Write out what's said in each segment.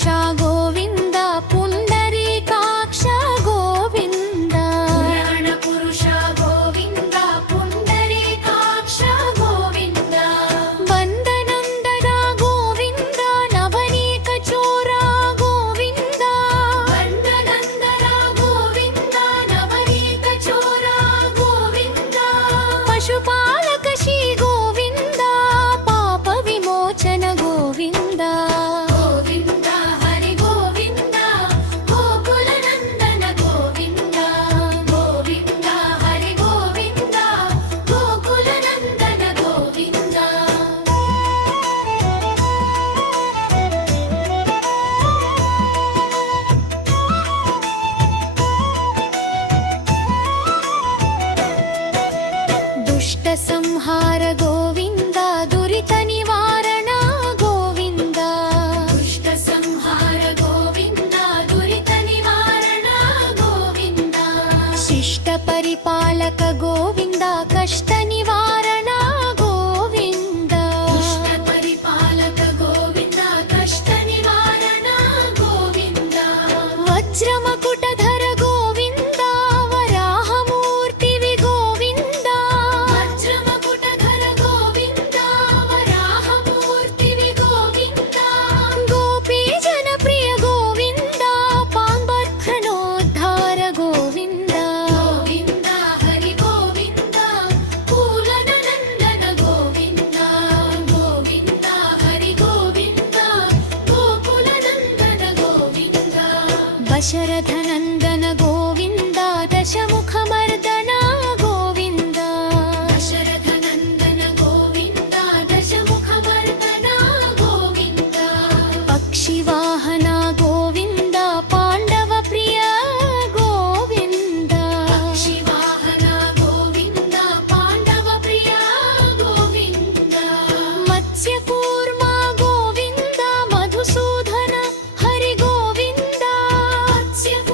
పురుష గోవింద పుండరీకాక్ష గోవింద పురాణ పురుష గోవింద పుండరీకాక్ష గోవింద బందనందన గోవింద నవనీక చోర గోవింద బందనందన గోవింద నవనీక చోర గోవింద పశుపాలక శ్రీ గోవింద పాప విమోచన గోవింద గోవింద హరి గోవింద గోకుల నందన గోవింద గోవింద హరి గోవింద గోకుల నందన గోవింద దుష్ట సంహార గోవింద దురిత నివారణ గోవింద దుష్ట సంహార గోవింద దురిత నివారణ గోవింద శిష్ట పరిపాలక గోవింద కష్ట నివారణ గోవింద శిష్ట పరిపాలక గోవింద కష్ట నివారణ గోవింద వజ్రమకుటధర గోవింద వరాహమూర్తివి గోవింద వజ్రమకుటధర గోవింద వరాహమూర్తివి గోవింద గోపీజన ప్రియ గోవింద పాంబర్ధనోద్ధార గోవింద గోవింద హరి గోవింద పూలన నందన గోవింద గోవింద హరి గోవింద గోకుల నందన గోవింద దశరథ నందన గోవింద దశముఖమర్దన గోవింద దశరథ నందన గోవింద దశముఖమర్దన గోవింద పక్షివాహన గోవింద పాండవ ప్రియ గోవింద పక్షివాహన గోవింద పాండవ ప్రియ గోవింద మత్స్యకూర్మ గోవింద మధుసూదన హరి గోవింద మత్స్యకూర్మ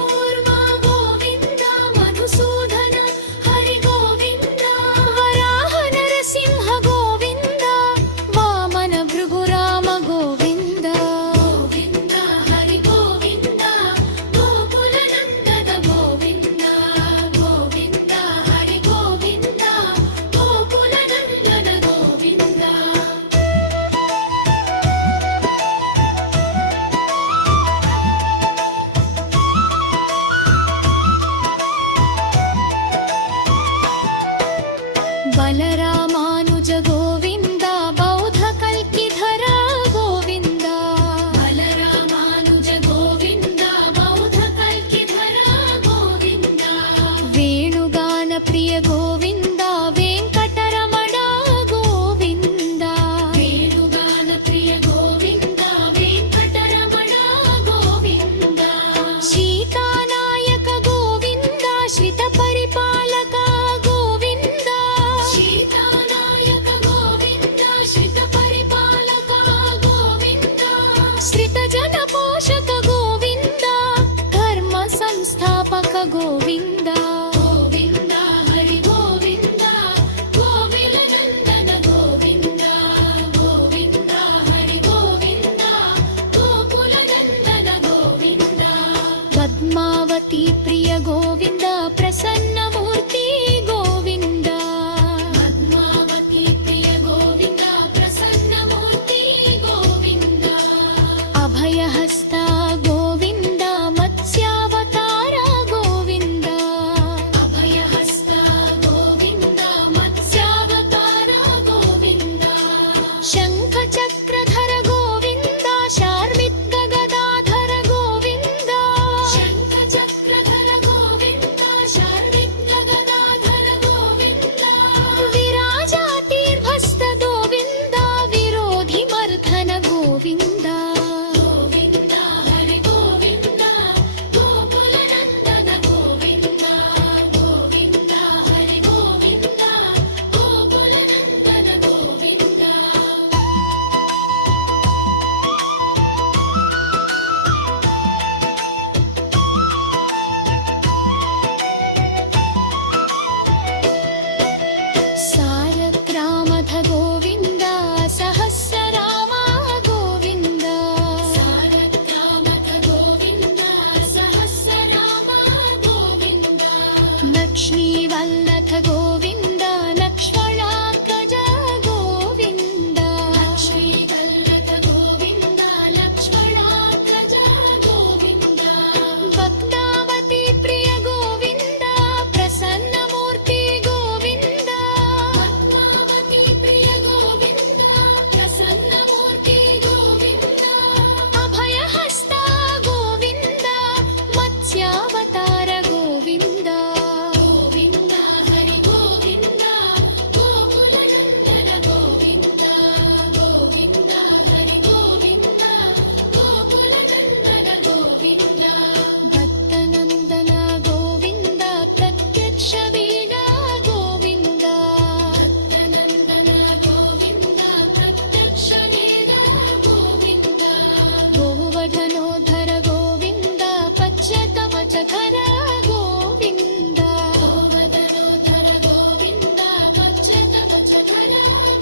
మత్స్యధర గోవింద గోవదనోధర గోవింద మత్స్యధర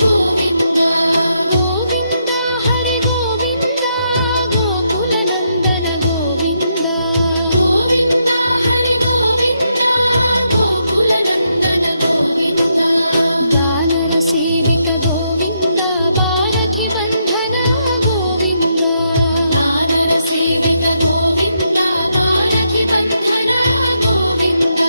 గోవింద గోవింద హరి గోవింద గోకుల నందన గోవింద గోవింద హరి గోవింద గోకుల నందన గోవింద దానర సేవిక గోవింద బారకి బంధన గోవింద దానర సేవిక గోవింద బారకి బంధన గోవింద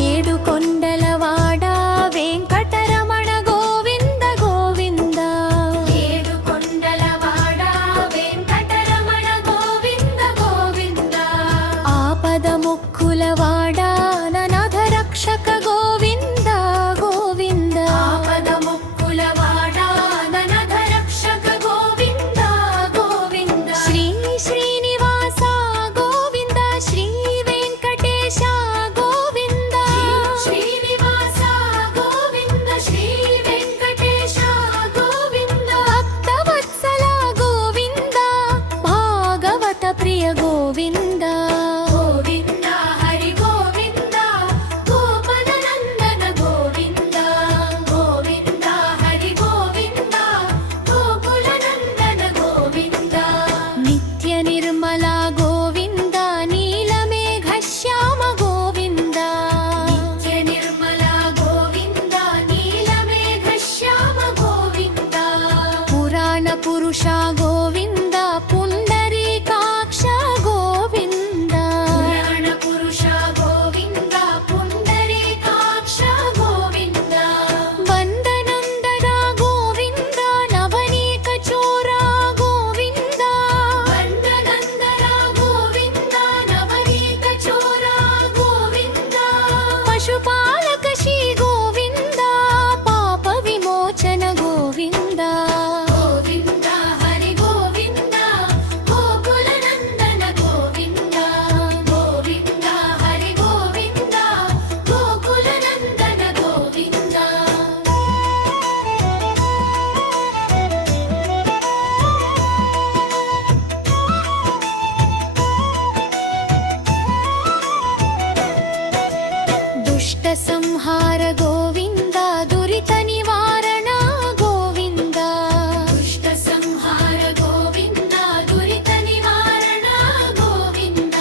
ఏడు కొండలవాడ వెంకటరమణ గోవింద గోవింద ఏడు కొండలవాడ వెంకటరమణ గోవింద గోవింద ఆపద ముక్కులవాడ ననాథ రక్షక గోవింద గోవింద ఆపద ముక్కులవాడ ననాథ రక్షక గోవింద గోవింద శ్రీ శ్రీనివాస గోవింద శ్రీ వెంకటేశ గోవింద శ్రీనివాస గోవింద శ్రీ వెంకటేశ గోవింద భక్తవత్సల గోవింద భాగవత ప్రియ గోవింద గోవింద హరి గోవింద గోపదనందన గోవింద గోవింద హరి గోవింద గోకుల నందన గోవింద నిత్య నిర్మల గోవింద నీలమేఘ శ్యామ గోవింద నిత్య నిర్మల గోవింద నీలమేఘ శ్యామ గోవింద పురాణ పురుష గోవింద పుండరీకాక్ష గోవింద పురాణ పురుష గోవింద పుండరీకాక్ష గోవింద వందనందన గోవింద నవనీక చోర గోవింద వందనందన గోవింద నవనీక చోర గోవింద పశుపాలక శ్రీ గోవింద పాప విమోచన గోవింద గోవింద హరి గోవింద గోకుల నందన గోవింద గోవింద హరి గోవింద గోకుల నందన గోవింద దుష్ట సంహార గోవింద దురిత నివారణ గోవింద దుష్ట సంహార గోవింద దురిత నివారణ గోవింద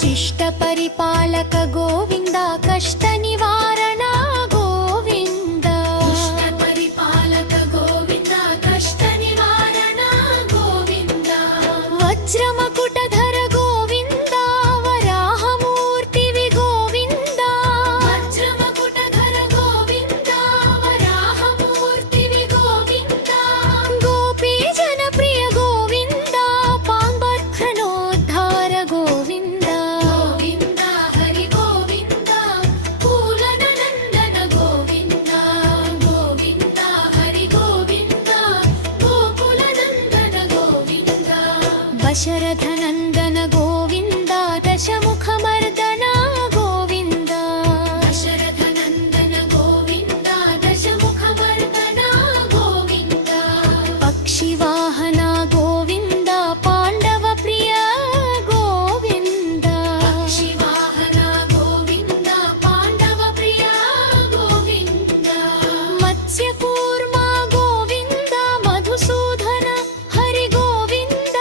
శిష్ట పరిపాలక గోవింద కష్ట నివారణ గోవింద కష్ట పరిపాలక గోవింద కష్ట నివారణ గోవింద వజ్రమకుటధర గోవింద వరాహమూర్తివి గోవింద వజ్రమకుటధర గోవింద వరాహమూర్తివి గోవింద గోపీజన ప్రియ గోవింద పాంబర్ధనోద్ధార గోవింద గోవింద హరి గోవింద పూలనందన గోవింద గోవింద హరి గోవింద గోకుల నందన గోవింద దశరథ నందన గోవింద దశముఖమర్దన గోవింద దశరథ నందన గోవింద దశముఖమర్దన గోవింద పక్షివాహన గోవింద పాండవ ప్రియ గోవింద పక్షివాహన గోవింద పాండవ ప్రియ గోవింద మత్స్యకూర్మ గోవింద మధుసూదన హరి గోవింద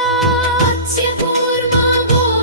మత్స్యకూర్మ గోవింద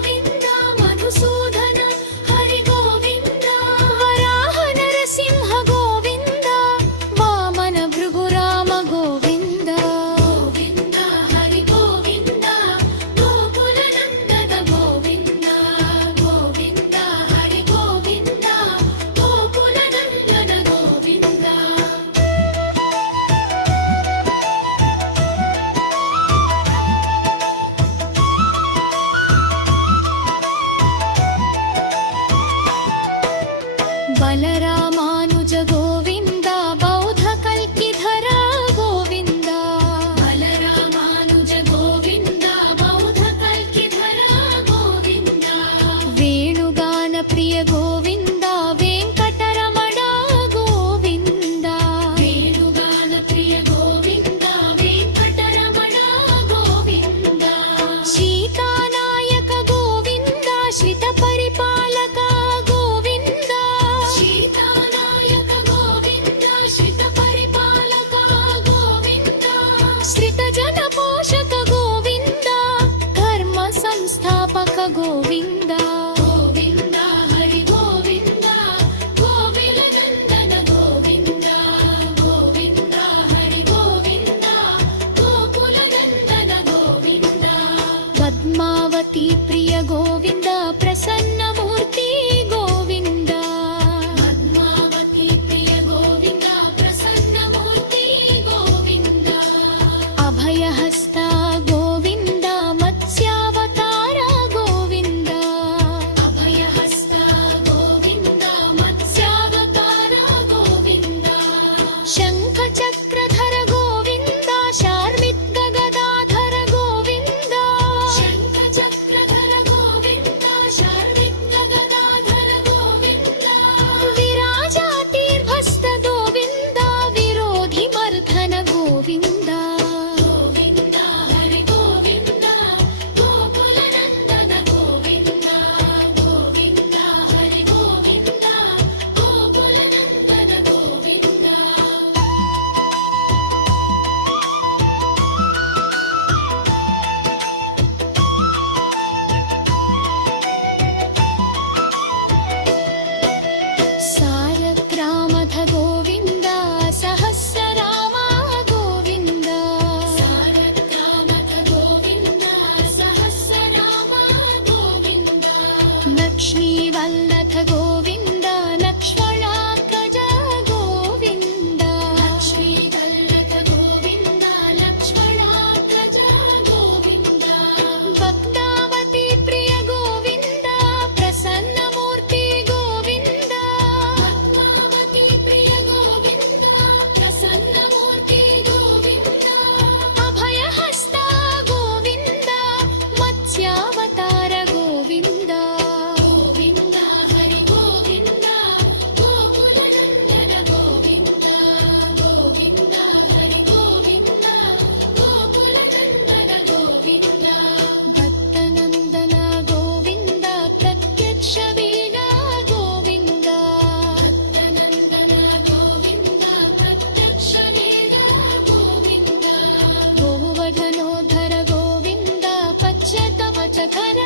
పద్మావతి ప్రియ గోవింద ప్రసన్నమూర్తి గోవింద పద్మావతి ప్రియ గోవింద ప్రసన్నమూర్తి గోవింద అభయహస్త గోవింద మత్స్యావతార గోవింద అభయహస్త గోవింద మత్స్యావతార గోవింద శంఖ చక్రధర గోవింద శార్మిత్ గదాధర గోవింద శంఖ చక్రధర గోవింద శార్మిత్ గదాధర గోవింద విరాజాతిర్భస్త గోవింద విరోధి మర్ధన గోవింద గోవింద హరి గోవింద గోకుల నందన గోవింద గోవింద హరి గోవింద గోకుల నందన గోవింద సారగ్రామధ గోవింద సహస్రరామ గోవింద సారగ్రామధ గోవింద సహస్రరామ గోవింద లక్ష్మీవల్లథ గోవింద లక్ష్మణాగ్రజ గోవింద లక్ష్మీవల్లథ గోవింద లక్ష్మణాగ్రజ గోవింద భక్తావతి ప్రియ గోవింద ప్రసన్నమూర్తి గోవింద పద్మావతి ప్రియ గోవింద ప్రసన్నమూర్తి గోవింద అభయహస్త గోవింద మత్స్యావతార గోవింద గోవింద హరి గోవింద గోకుల నందన గోవింద గోవింద హరి గోవింద గోకుల నందన గోవింద భక్తనందన గోవింద ప్రత్యక్ష వీణ గోవింద భక్తనందన గోవింద ప్రత్యక్ష వీణ గోవింద గోవర్ధనోద్ధర గోవింద పశ్యత వచకర